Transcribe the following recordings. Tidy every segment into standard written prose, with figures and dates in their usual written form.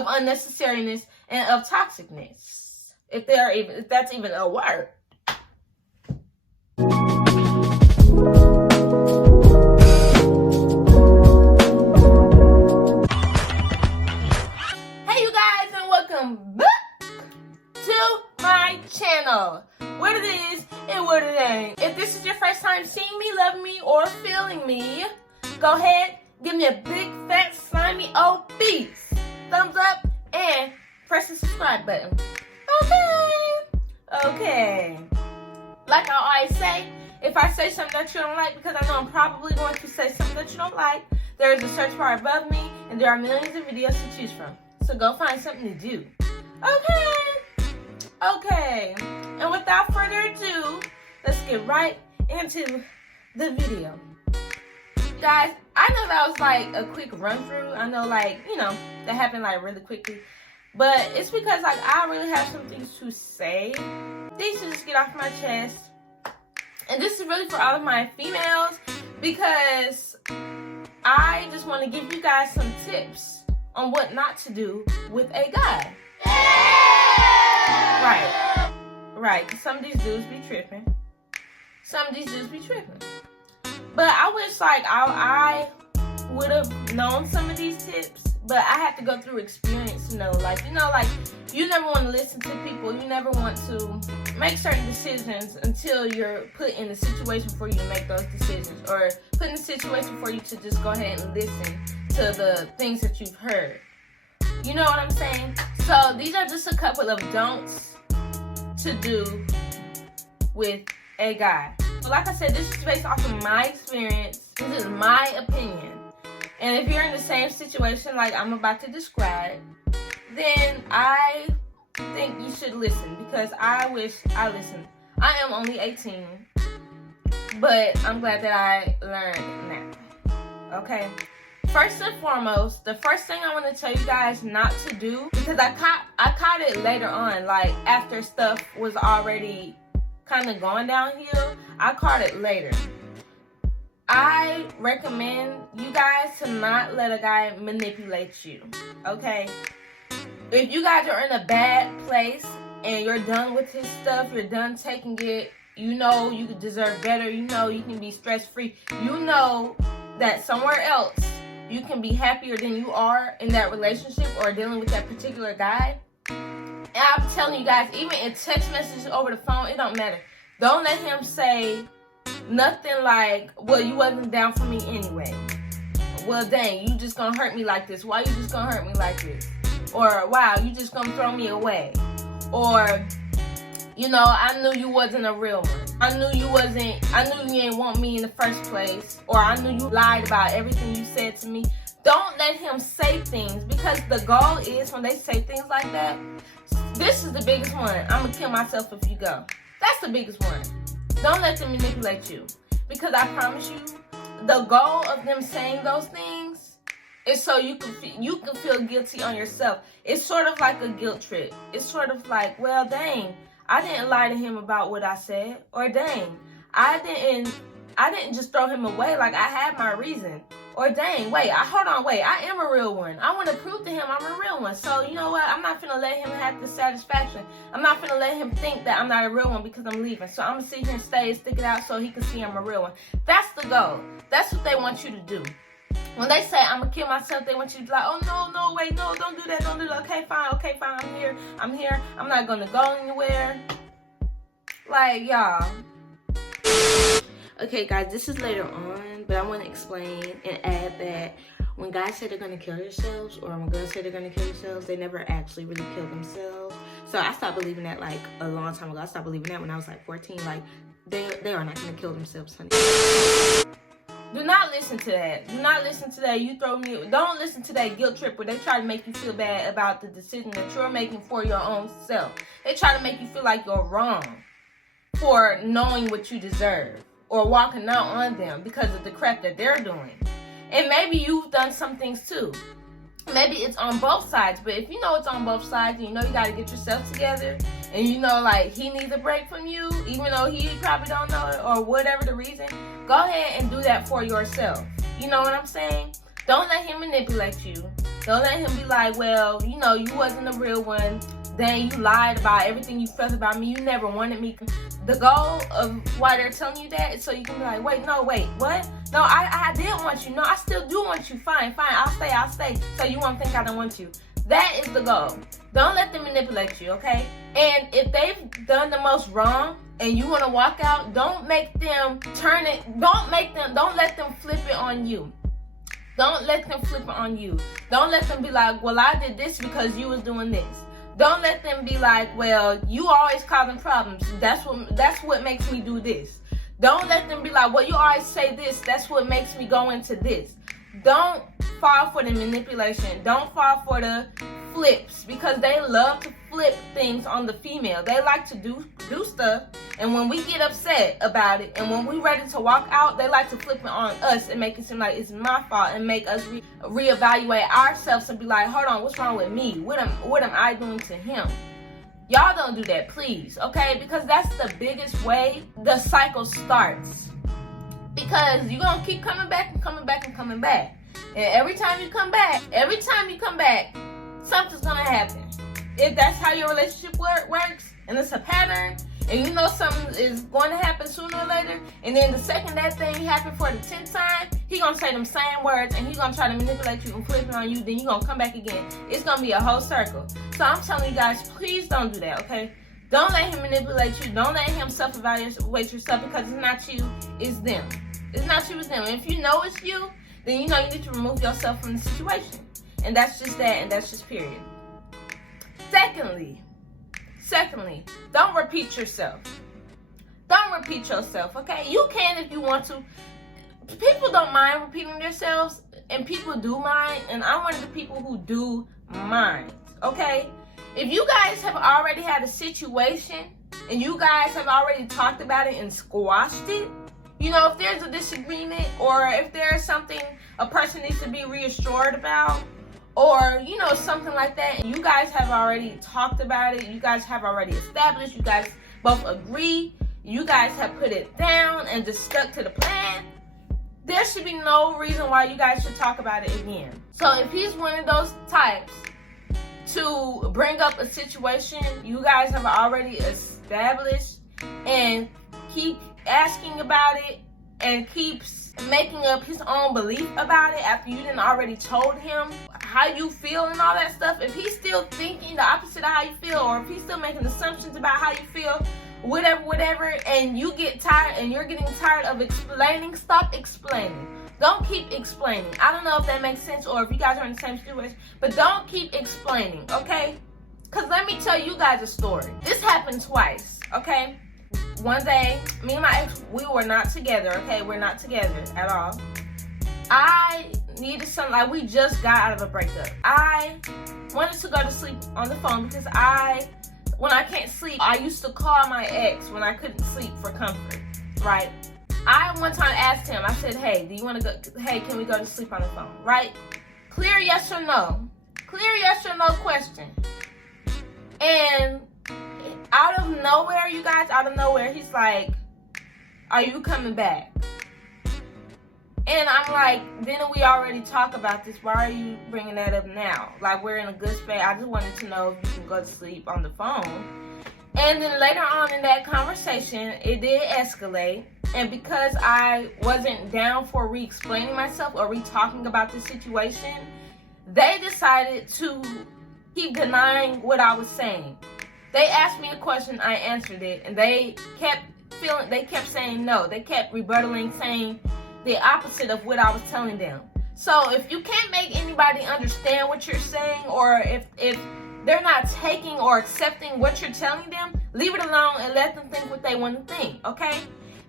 of unnecessariness and of toxicness. If that's even a word. Hey you guys, and welcome back to my channel. What it is and what it ain't. If this is your first time seeing me, loving me, or feeling me, go ahead, give me a big, fat, slimy, obese thumbs up and press the subscribe button. Okay. Like I always say, if I say something that you don't like, because I know I'm probably going to say something that you don't like, there is a search bar above me, and there are millions of videos to choose from. So go find something to do. Okay. And without further ado, let's get right into the video. Guys, I know that was like a quick run through. I know, like, you know, that happened like really quickly. But it's because like I really have some things to say. Things to just get off my chest. And this is really for all of my females, because I just want to give you guys some tips on what not to do with a guy. Right. Cause some of these dudes be tripping. But I wish like I would have known some of these tips, but I have to go through experience to know. Like, you know, like you never want to listen to people. You never want to make certain decisions until you're put in a situation for you to make those decisions, or put in a situation for you to just go ahead and listen to the things that you've heard. You know what I'm saying? So these are just a couple of don'ts to do with a guy. Well, like I said, this is based off of my experience. This is my opinion. And if you're in the same situation like I'm about to describe, then I think you should listen, because I wish I listened. I am only 18, but I'm glad that I learned now. Okay? First and foremost, the first thing I want to tell you guys not to do, because I caught it later on, like after stuff was already kind of going downhill. I caught it later. I recommend you guys to not let a guy manipulate you, okay? If you guys are in a bad place and you're done with his stuff, you're done taking it, you know you deserve better, you know you can be stress-free, you know that somewhere else you can be happier than you are in that relationship or dealing with that particular guy. And I'm telling you guys, even in text messages over the phone, it don't matter. Don't let him say nothing like, well, you wasn't down for me anyway. Well, dang, you just gonna hurt me like this. Why you just gonna hurt me like this? Or, wow, you just gonna throw me away. Or, you know, I knew you wasn't a real one. I knew you didn't want me in the first place. Or I knew you lied about everything you said to me. Don't let him say things, because the goal is, when they say things like that, this is the biggest one. I'm gonna kill myself if you go. That's the biggest one. Don't let them manipulate you, because I promise you, the goal of them saying those things is so you can feel guilty on yourself. It's sort of like a guilt trip. It's sort of like, well, dang, I didn't lie to him about what I said, or dang, I didn't just throw him away. Like, I had my reason. Or dang, wait, I am a real one. I want to prove to him I'm a real one. So, you know what? I'm not finna let him have the satisfaction. I'm not finna let him think that I'm not a real one because I'm leaving. So I'm gonna sit here and stay and stick it out so he can see I'm a real one. That's the goal. That's what they want you to do. When they say I'm gonna kill myself, they want you to be like, oh no, wait, no, don't do that. Okay, fine, I'm here. I'm not gonna go anywhere. Like, y'all. Okay, guys, this is later on, but I want to explain and add that when guys say they're going to kill themselves, or when girls say they're going to kill themselves, they never actually really kill themselves. So I stopped believing that like a long time ago. I stopped believing that when I was like 14. Like, they are not going to kill themselves, honey. Do not listen to that. Do not listen to that. Don't listen to that guilt trip where they try to make you feel bad about the decision that you're making for your own self. They try to make you feel like you're wrong for knowing what you deserve, or walking out on them because of the crap that they're doing. And maybe you've done some things too. Maybe it's on both sides, but if you know it's on both sides and you know you got to get yourself together, and you know like he needs a break from you, even though he probably don't know it, or whatever the reason, go ahead and do that for yourself. You know what I'm saying? Don't let him manipulate you. Don't let him be like, well, you know, you wasn't a real one. Then you lied about everything you felt about me. You never wanted me. The goal of why they're telling you that is so you can be like, wait, what? No, I didn't want you. No, I still do want you. Fine, I'll stay. So you won't think I don't want you. That is the goal. Don't let them manipulate you, okay? And if they've done the most wrong and you want to walk out, don't make them turn it. Don't let them flip it on you. Don't let them flip it on you. Don't let them be like, well, I did this because you was doing this. Don't let them be like, well, you always causing problems. That's what makes me do this. Don't let them be like, well, you always say this. That's what makes me go into this. Don't fall for the manipulation. Don't fall for the flips, because they love to flip things on the female. They like to do stuff, and when we get upset about it and when we ready to walk out, they like to flip it on us and make it seem like it's my fault and make us reevaluate ourselves and be like, hold on, what's wrong with me? What am I doing to him? Y'all don't do that, please, okay? Because that's the biggest way the cycle starts. Because you're going to keep coming back and coming back and coming back. And every time you come back, something's going to happen. If that's how your relationship works, and it's a pattern, and you know something is going to happen sooner or later, and then the second that thing happened for the 10th time, he going to say them same words, and he's going to try to manipulate you and flip it on you, then you're going to come back again. It's going to be a whole circle. So I'm telling you guys, please don't do that, okay? Don't let him manipulate you. Don't let him self-evaluate yourself, because it's not you, it's them. It's not you, it's them. And if you know it's you, then you know you need to remove yourself from the situation. And that's just that, and that's just period. Secondly, don't repeat yourself. Don't repeat yourself, okay? You can if you want to. People don't mind repeating themselves, and people do mind, and I'm one of the people who do mind, okay? If you guys have already had a situation, and you guys have already talked about it and squashed it, you know, if there's a disagreement, or if there's something a person needs to be reassured about, or, you know, something like that, and you guys have already talked about it, you guys have already established, you guys both agree, you guys have put it down and just stuck to the plan, there should be no reason why you guys should talk about it again. So if he's one of those types to bring up a situation you guys have already established and keep asking about it and keeps making up his own belief about it after you didn't already told him how you feel and all that stuff, if he's still thinking the opposite of how you feel, or if he's still making assumptions about how you feel, whatever, and you get tired and you're getting tired of explaining, stop explaining. Don't keep explaining. I don't know if that makes sense or if you guys are in the same situation, but don't keep explaining, okay? Because let me tell you guys a story. This happened twice, okay? One day, me and my ex, we were not together, okay? We're not together at all. I needed something, like we just got out of a breakup. I wanted to go to sleep on the phone because when I can't sleep, I used to call my ex when I couldn't sleep for comfort, right? I one time asked him, I said, hey, do you want to go, hey, can we go to sleep on the phone, right? Clear yes or no. Clear yes or no question. And out of nowhere, you guys, he's like, are you coming back? And I'm like, didn't we already talk about this? Why are you bringing that up now? Like, we're in a good space. I just wanted to know if you can go to sleep on the phone. And then later on in that conversation, it did escalate. And because I wasn't down for re-explaining myself or re-talking about the situation, they decided to keep denying what I was saying. They asked me a question, I answered it, and they kept saying no. They kept rebuttaling, saying the opposite of what I was telling them. So if you can't make anybody understand what you're saying, or if they're not taking or accepting what you're telling them, leave it alone and let them think what they want to think, okay?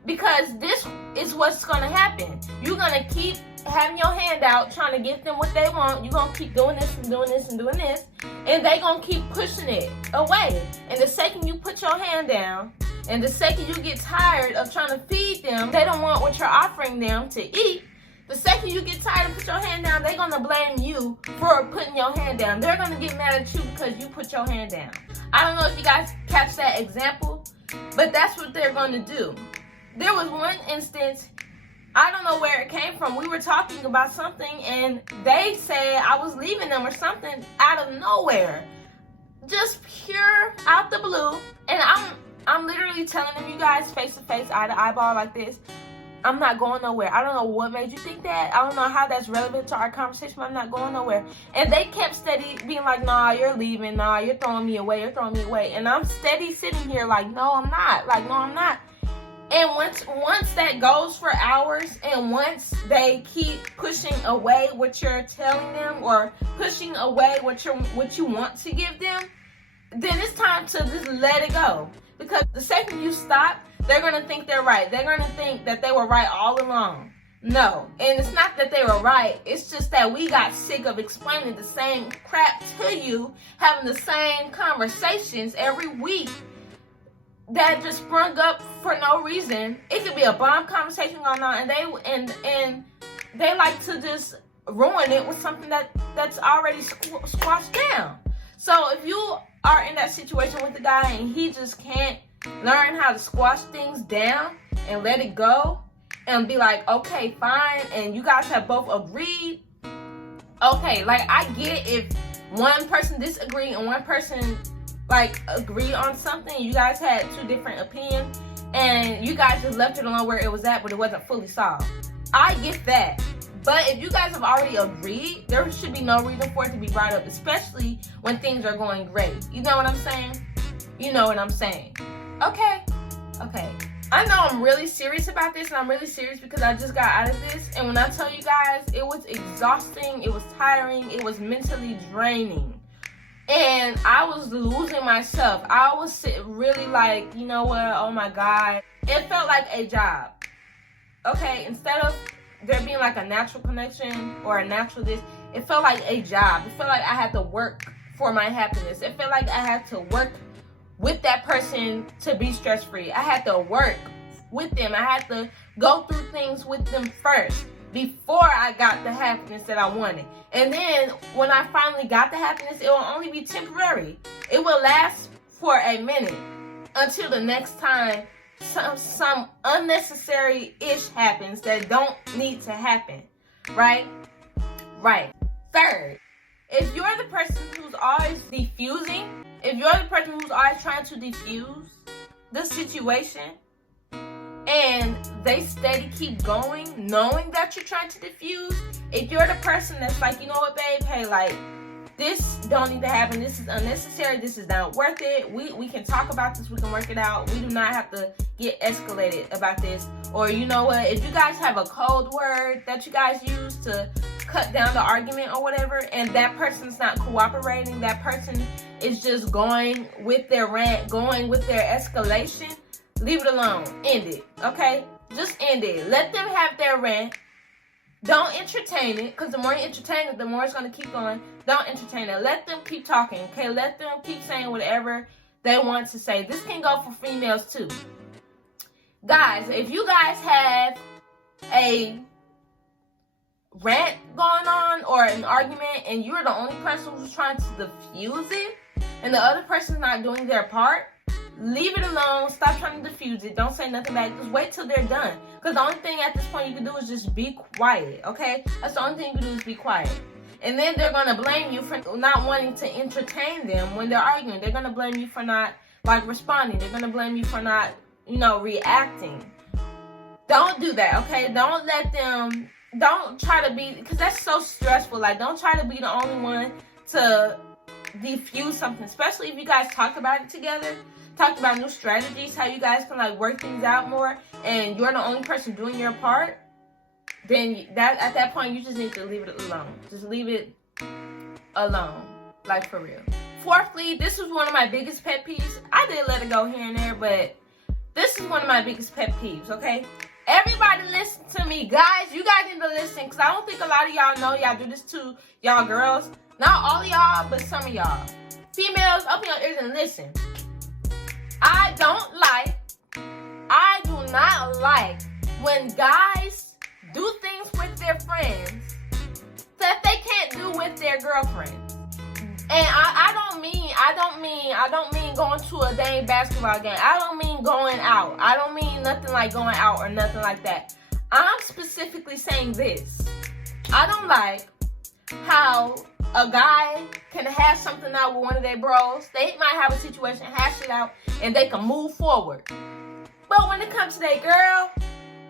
Because this is what's going to happen. You're going to keep having your hand out trying to get them what they want. You're going to keep doing this and doing this and doing this, and they're going to keep pushing it away. And the second you put your hand down, and the second you get tired of trying to feed them, they don't want what you're offering them to eat. The second you get tired and put your hand down, they're going to blame you for putting your hand down. They're going to get mad at you because you put your hand down. I don't know if you guys catch that example, but that's what they're going to do. There was one instance, I don't know where it came from. We were talking about something and they said I was leaving them or something out of nowhere. Just pure out the blue. And I'm literally telling them, you guys, face to face, eye to eyeball like this, I'm not going nowhere. I don't know what made you think that. I don't know how that's relevant to our conversation, but I'm not going nowhere. And they kept steady being like, nah, you're leaving. Nah, you're throwing me away. You're throwing me away. And I'm steady sitting here like, no, I'm not. Like, no, I'm not. And once that goes for hours, and once they keep pushing away what you're telling them or pushing away what you want to give them, then it's time to just let it go. Because the second you stop, they're going to think they're right. They're going to think that they were right all along. No. And it's not that they were right. It's just that we got sick of explaining the same crap to you, having the same conversations every week that just sprung up for no reason. It could be a bomb conversation going on, and they like to just ruin it with something that's already squashed down. So if you are in that situation with the guy and he just can't learn how to squash things down and let it go and be like, okay, fine, and you guys have both agreed, okay, like I get if one person disagreed and one person like agreed on something, you guys had two different opinions and you guys just left it alone where it was at, but it wasn't fully solved. I get that. But if you guys have already agreed, there should be no reason for it to be brought up, especially when things are going great. You know what I'm saying? You know what I'm saying. Okay. I know I'm really serious about this, and I'm really serious because I just got out of this. And when I tell you guys, it was exhausting, it was tiring, it was mentally draining. And I was losing myself. I was really like, you know what? Oh my God. It felt like a job. Okay, instead of there being like a natural connection or a natural this, it felt like a job. It felt like I had to work for my happiness. It felt like I had to work with that person to be stress-free. I had to work with them. I had to go through things with them first before I got the happiness that I wanted. And then when I finally got the happiness, it will only be temporary. It will last for a minute until the next time some unnecessary ish happens that don't need to happen. Right? Third, if you're the person who's always diffusing, if you're the person who's always trying to diffuse the situation and they steady keep going knowing that you're trying to diffuse, if you're the person that's like, you know what, babe, hey, like, this don't need to happen, this is unnecessary, this is not worth it, we can talk about this, we can work it out, we do not have to get escalated about this. Or you know what, if you guys have a code word that you guys use to cut down the argument or whatever, and that person's not cooperating, that person is just going with their rant, going with their escalation, leave it alone. End it, okay? Just end it. Let them have their rant. Don't entertain it, because the more you entertain it, the more it's going to keep going. Don't entertain it. Let them keep talking, okay? Let them keep saying whatever they want to say. This can go for females too. Guys, if you guys have a rant going on or an argument and you're the only person who's trying to diffuse it and the other person's not doing their part, leave it alone. Stop trying to diffuse it. Don't say nothing back. Just wait till they're done. Because the only thing at this point you can do is just be quiet, okay? That's the only thing you can do is be quiet. And then they're going to blame you for not wanting to entertain them when they're arguing. They're going to blame you for not, like, responding. They're going to blame you for not, reacting. Don't do that, okay? Don't let them, don't try to be, because that's so stressful. Like, don't try to be the only one to defuse something, especially if you guys talked about it together. Talked about new strategies, how you guys can like work things out more, and you're the only person doing your part. Then at that point you just need to leave it alone. Just leave it alone, like for real. Fourthly, this was one of my biggest pet peeves. I did let it go here and there, but this is one of my biggest pet peeves. Okay, everybody listen to me, guys. You guys need to listen, because I don't think a lot of y'all know y'all do this to y'all girls. Not all of y'all, but some of y'all. Females, open your ears and listen. I do not like when guys do things with their friends that they can't do with their girlfriends. And I don't mean going to a dang basketball game. I don't mean going out. I don't mean nothing like going out or nothing like that. I'm specifically saying this. I don't like how a guy can have something out with one of their bros. They might have a situation, hash it out, and they can move forward. But when it comes to their girl,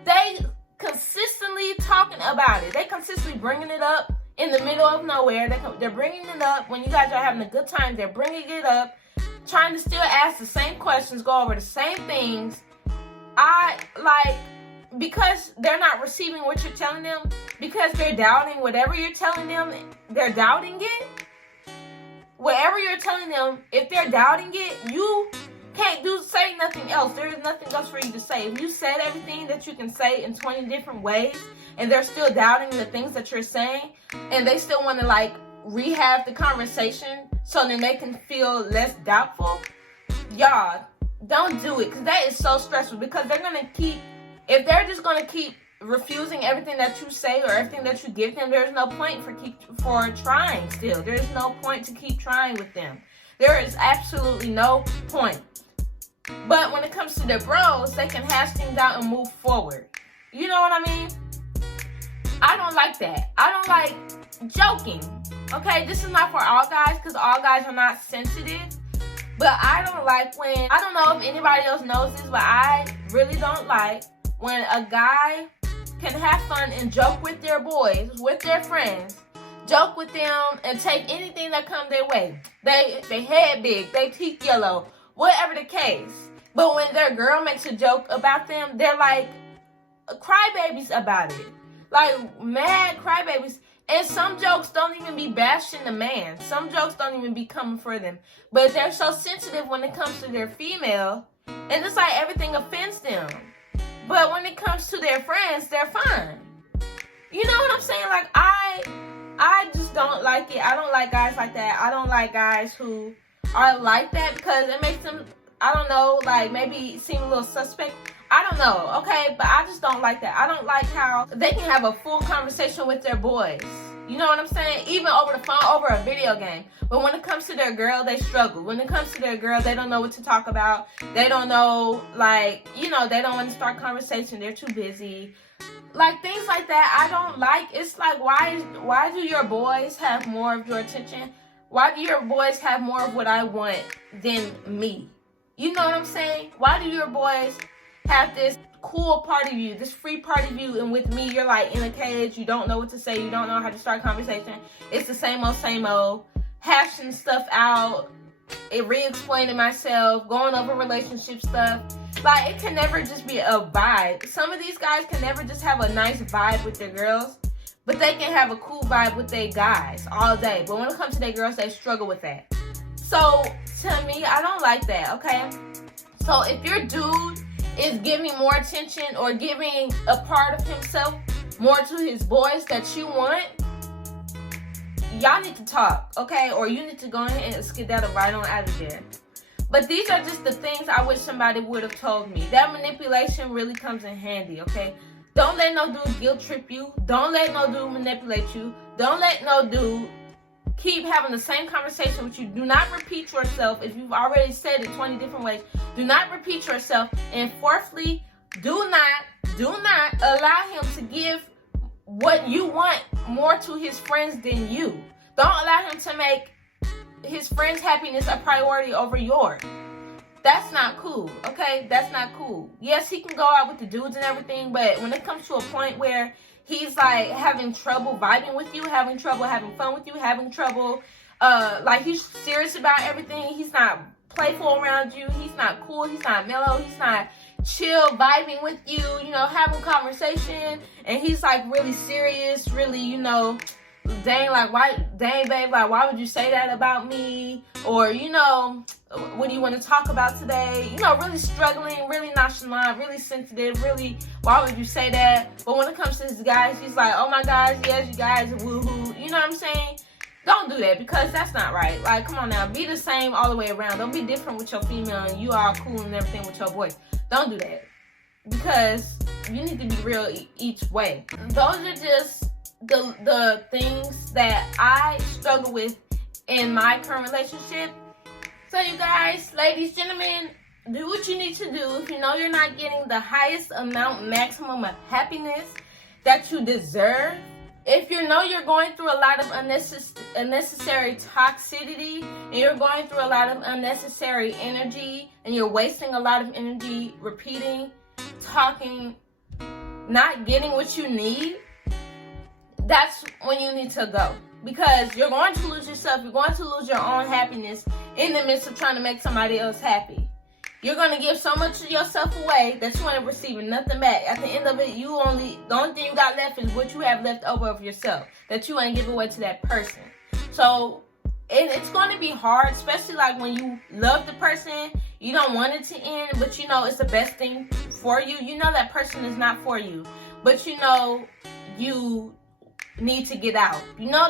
they consistently talking about it. They consistently bringing it up in the middle of nowhere. They're bringing it up when you guys are having a good time. They're bringing it up, trying to still ask the same questions, go over the same things. Because they're not receiving what you're telling them, because they're doubting whatever you're telling them, they're doubting it. Whatever you're telling them, if they're doubting it, you can't say nothing else. There is nothing else for you to say. If you said everything that you can say in 20 different ways, and they're still doubting the things that you're saying, and they still want to rehab the conversation so then they can feel less doubtful, y'all, don't do it, because that is so stressful. Because they're going to keep, if they're just going to keep refusing everything that you say or everything that you give them, there's no point for trying still. There's no point to keep trying with them. There is absolutely no point. But when it comes to their bros, they can hash things out and move forward. You know what I mean? I don't like that. I don't like joking. Okay, this is not for all guys, because all guys are not sensitive. But I don't like when, I don't know if anybody else knows this, but I really don't like when a guy can have fun and joke with their boys, with their friends, joke with them and take anything that comes their way. They head big, they teeth yellow, whatever the case. But when their girl makes a joke about them, they're like crybabies about it. Like mad crybabies. And some jokes don't even be bashing the man. Some jokes don't even be coming for them. But they're so sensitive when it comes to their female. And it's like everything offends them. But when it comes to their friends, they're fine. You know what I'm saying? Like, I just don't like it. I don't like guys like that. I don't like guys who are like that, because it makes them, I don't know, maybe seem a little suspect. I don't know, okay? But I just don't like that. I don't like how they can have a full conversation with their boys. You know what I'm saying? Even over the phone, over a video game. But when it comes to their girl, they struggle. When it comes to their girl, they don't know what to talk about. They don't know, they don't want to start conversation. They're too busy. Things like that, I don't like. It's like, why do your boys have more of your attention? Why do your boys have more of what I want than me? You know what I'm saying? Why do your boys have this cool part of you, this free part of you, and with me, you're like in a cage. You don't know what to say. You don't know how to start conversation. It's the same old, hashing stuff out, re-explaining myself, going over relationship stuff. It can never just be a vibe. Some of these guys can never just have a nice vibe with their girls, but they can have a cool vibe with their guys all day. But when it comes to their girls, they struggle with that. So, to me, I don't like that, okay? So, if your dude is giving more attention or giving a part of himself more to his boys that you want, y'all need to talk, okay? Or you need to go ahead and skedaddle right on out of there. But these are just the things I wish somebody would have told me. That manipulation really comes in handy, okay? Don't let no dude guilt trip you. Don't let no dude manipulate you. Don't let no dude keep having the same conversation with you. Do not repeat yourself. If you've already said it 20 different ways, do not repeat yourself. And fourthly, do not allow him to give what you want more to his friends than you. Don't allow him to make his friends' happiness a priority over yours. That's not cool, okay? That's not cool. Yes, he can go out with the dudes and everything, but when it comes to a point where he's having trouble vibing with you, having trouble having fun with you, having trouble, he's serious about everything. He's not playful around you. He's not cool. He's not mellow. He's not chill vibing with you, having conversation. And he's really serious, really, dang, babe, why would you say that about me? Or, what do you want to talk about today? Really struggling, really nonchalant, really sensitive, really, why would you say that? But when it comes to his guys, he's like, oh my gosh, yes, you guys, woohoo. You know what I'm saying? Don't do that, because that's not right. Come on now, be the same all the way around. Don't be different with your female and you are cool and everything with your boys. Don't do that, because you need to be real each way. Those are just the things that I struggle with in my current relationship. So you guys, ladies, gentlemen, do what you need to do. If you know you're not getting the highest amount, maximum of happiness that you deserve, if you know you're going through a lot of unnecessary toxicity, and you're going through a lot of unnecessary energy, and you're wasting a lot of energy repeating, talking, not getting what you need, that's when you need to go. Because you're going to lose yourself. You're going to lose your own happiness in the midst of trying to make somebody else happy. You're going to give so much of yourself away that you ain't receiving nothing back. At the end of it, the only thing you got left is what you have left over of yourself that you ain't give away to that person. So it's going to be hard, especially like when you love the person, you don't want it to end, but you know it's the best thing for you. You know that person is not for you, but you know you need to get out. You know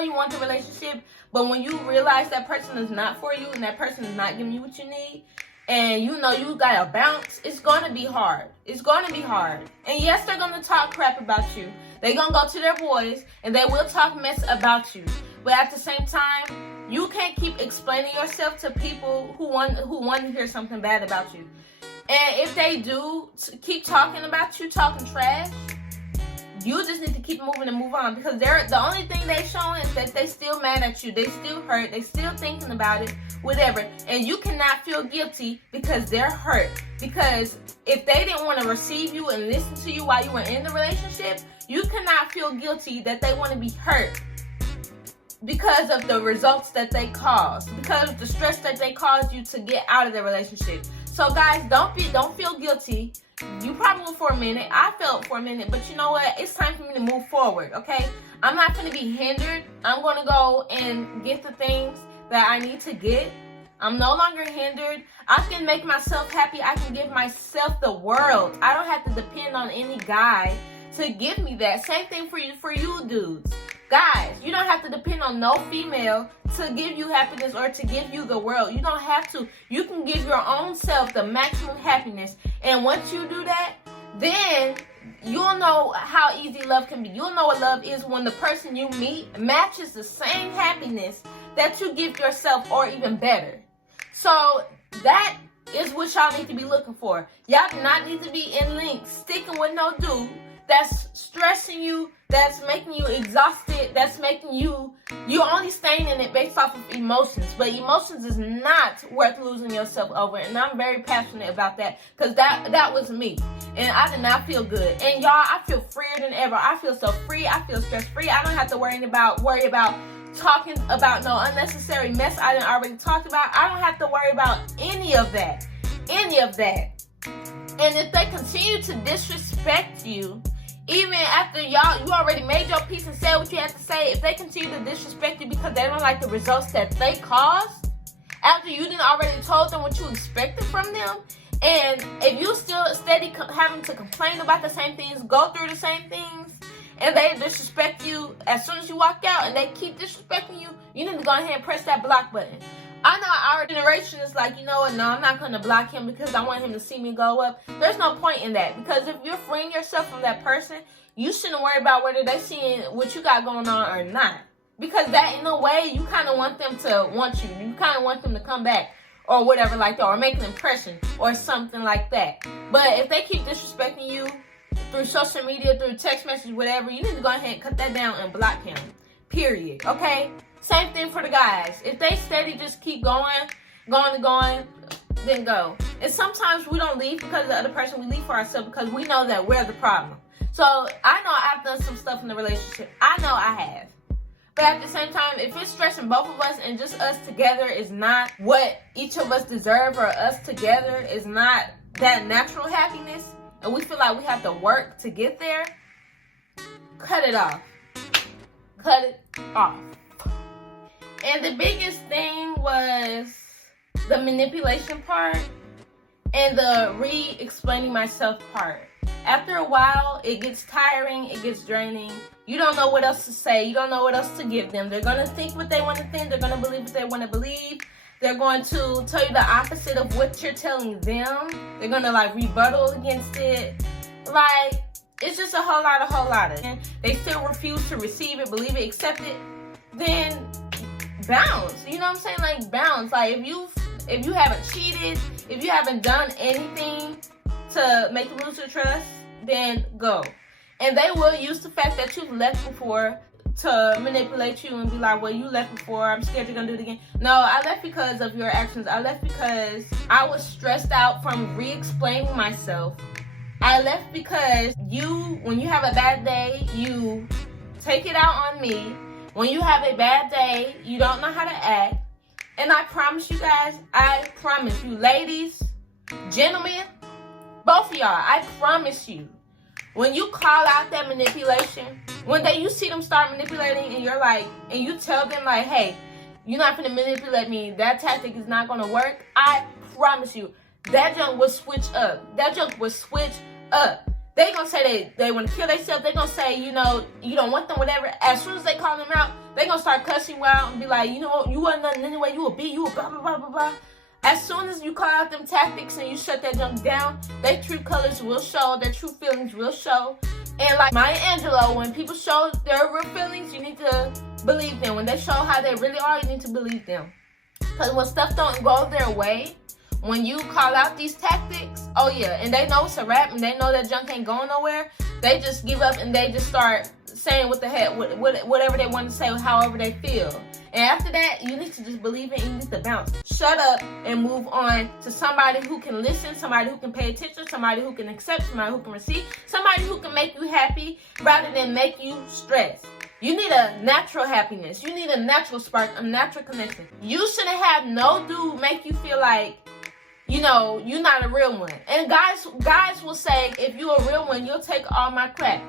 you want the relationship, but when you realize that person is not for you and that person is not giving you what you need, and you know you gotta bounce, it's gonna be hard. It's gonna be hard. And yes, they're gonna talk crap about you. They're gonna go to their boys and they will talk mess about you. But at the same time, you can't keep explaining yourself to people who want to hear something bad about you. And if they do keep talking about you, talking trash, you just need to keep moving and move on, because the only thing they showing is that they still mad at you. They still hurt. They still thinking about it, whatever. And you cannot feel guilty because they're hurt. Because if they didn't want to receive you and listen to you while you were in the relationship, you cannot feel guilty that they want to be hurt because of the results that they caused, because of the stress that they caused you to get out of the relationship. So guys, don't feel guilty. You probably will for a minute. I felt for a minute, but you know what? It's time for me to move forward, okay? I'm not going to be hindered. I'm going to go and get the things that I need to get. I'm no longer hindered. I can make myself happy. I can give myself the world. I don't have to depend on any guy to give me that. Same thing for you dudes. Guys, you don't have to depend on no female to give you happiness or to give you the world. You don't have to. You can give your own self the maximum happiness. And once you do that, then you'll know how easy love can be. You'll know what love is when the person you meet matches the same happiness that you give yourself, or even better. So that is what y'all need to be looking for. Y'all do not need to be in links, sticking with no dude that's stressing you, that's making you exhausted, that's making you're only staying in it based off of emotions. But emotions is not worth losing yourself over. And I'm very passionate about that, because that was me. And I did not feel good. And y'all, I feel freer than ever. I feel so free. I feel stress free. I don't have to worry about talking about no unnecessary mess I done already talked about. I don't have to worry about any of that. And if they continue to disrespect you, even after you already made your peace and said what you had to say, if they continue to disrespect you because they don't like the results that they caused, after you didn't already told them what you expected from them, and if you still steady having to complain about the same things, go through the same things, and they disrespect you as soon as you walk out, and they keep disrespecting you, you need to go ahead and press that block button. I know our generation is like, you know what, no, I'm not going to block him because I want him to see me go up. There's no point in that, because if you're freeing yourself from that person, you shouldn't worry about whether they're seeing what you got going on or not. Because that, in a way, you kind of want them to want you. You kind of want them to come back or whatever like that, or make an impression or something like that. But if they keep disrespecting you through social media, through text message, whatever, you need to go ahead and cut that down and block him. Period. Okay? Same thing for the guys. If they steady just keep going, then go. And sometimes we don't leave because of the other person. We leave for ourselves because we know that we're the problem. So I know I've done some stuff in the relationship. I know I have. But at the same time, if it's stressing both of us and just us together is not what each of us deserve, or us together is not that natural happiness, and we feel like we have to work to get there, cut it off. Cut it off. And the biggest thing was the manipulation part and the re-explaining myself part. After a while, it gets tiring, it gets draining. You don't know what else to say. You don't know what else to give them. They're going to think what they want to think. They're going to believe what they want to believe. They're going to tell you the opposite of what you're telling them. They're going to rebuttal against it. It's just a whole lot of it. And they still refuse to receive it, believe it, accept it. Then bounce. You know what I'm saying? Bounce. if you haven't cheated, if you haven't done anything to make you lose your trust, then go. And they will use the fact that you've left before to manipulate you and be like, well, you left before, I'm scared you're gonna do it again. No, I left because of your actions. I left because I was stressed out from re-explaining myself. I left because when you have a bad day, you take it out on me. When you have a bad day, you don't know how to act. And I promise you guys, I promise you, ladies, gentlemen, both of y'all, I promise you, when you call out that manipulation, when you see them start manipulating and you're like, and you tell them like, hey, you're not gonna manipulate me, that tactic is not gonna work, I promise you, that junk will switch up. That junk will switch up. They gonna say they want to kill themselves. They gonna say, you know, you don't want them, whatever. As soon as they call them out, they gonna start cussing you out and be like, you know, you wasn't nothing anyway. You a B, you a blah, blah, blah, blah, blah. As soon as you call out them tactics and you shut that junk down, their true colors will show. Their true feelings will show. And like Maya Angelou, when people show their real feelings, you need to believe them. When they show how they really are, you need to believe them. Because when stuff don't go their way, when you call out these tactics, oh yeah, and they know it's a wrap and they know that junk ain't going nowhere, they just give up and they just start saying what the heck, whatever they want to say, however they feel. And after that, you need to just believe it and you need to bounce. Shut up and move on to somebody who can listen, somebody who can pay attention, somebody who can accept, somebody who can receive, somebody who can make you happy rather than make you stressed. You need a natural happiness. You need a natural spark, a natural connection. You shouldn't have no dude make you feel like, you know, you're not a real one. And guys will say, if you're a real one, you'll take all my crap.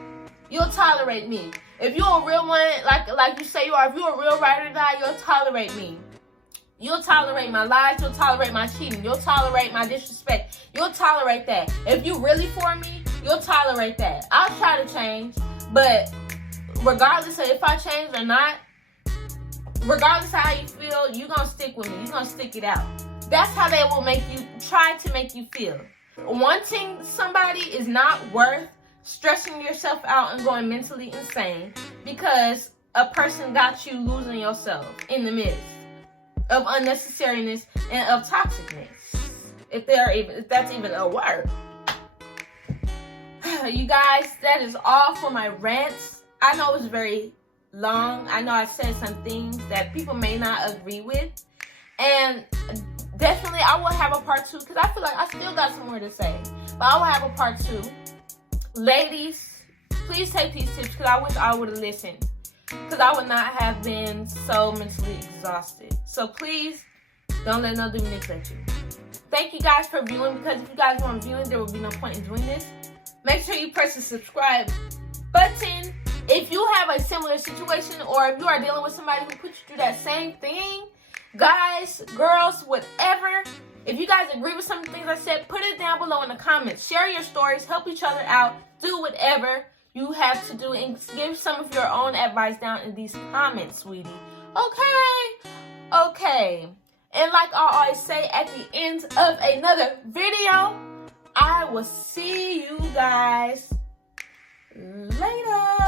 You'll tolerate me. If you're a real one, like you say you are, if you're a real ride or die, you'll tolerate me. You'll tolerate my lies. You'll tolerate my cheating. You'll tolerate my disrespect. You'll tolerate that. If you really for me, you'll tolerate that. I'll try to change, but regardless of if I change or not, regardless of how you feel, you're going to stick with me. You're going to stick it out. That's how they will try to make you feel. Wanting somebody is not worth stressing yourself out and going mentally insane because a person got you losing yourself in the midst of unnecessariness and of toxicness. If that's even a word. You guys, that is all for my rants. I know it's very long. I know I said some things that people may not agree with. And definitely, I will have a part 2 because I feel like I still got some more to say. But I will have a part 2. Ladies, please take these tips because I wish I would have listened. Because I would not have been so mentally exhausted. So please, don't let no dude manipulate you. Thank you guys for viewing because if you guys weren't viewing, there would be no point in doing this. Make sure you press the subscribe button. If you have a similar situation or if you are dealing with somebody who put you through that same thing, guys, girls, whatever, if you guys agree with some of the things I said, put it down below in the comments. Share your stories, help each other out, do whatever you have to do, and give some of your own advice down in these comments, sweetie. Okay. And like I always say at the end of another video, I will see you guys later.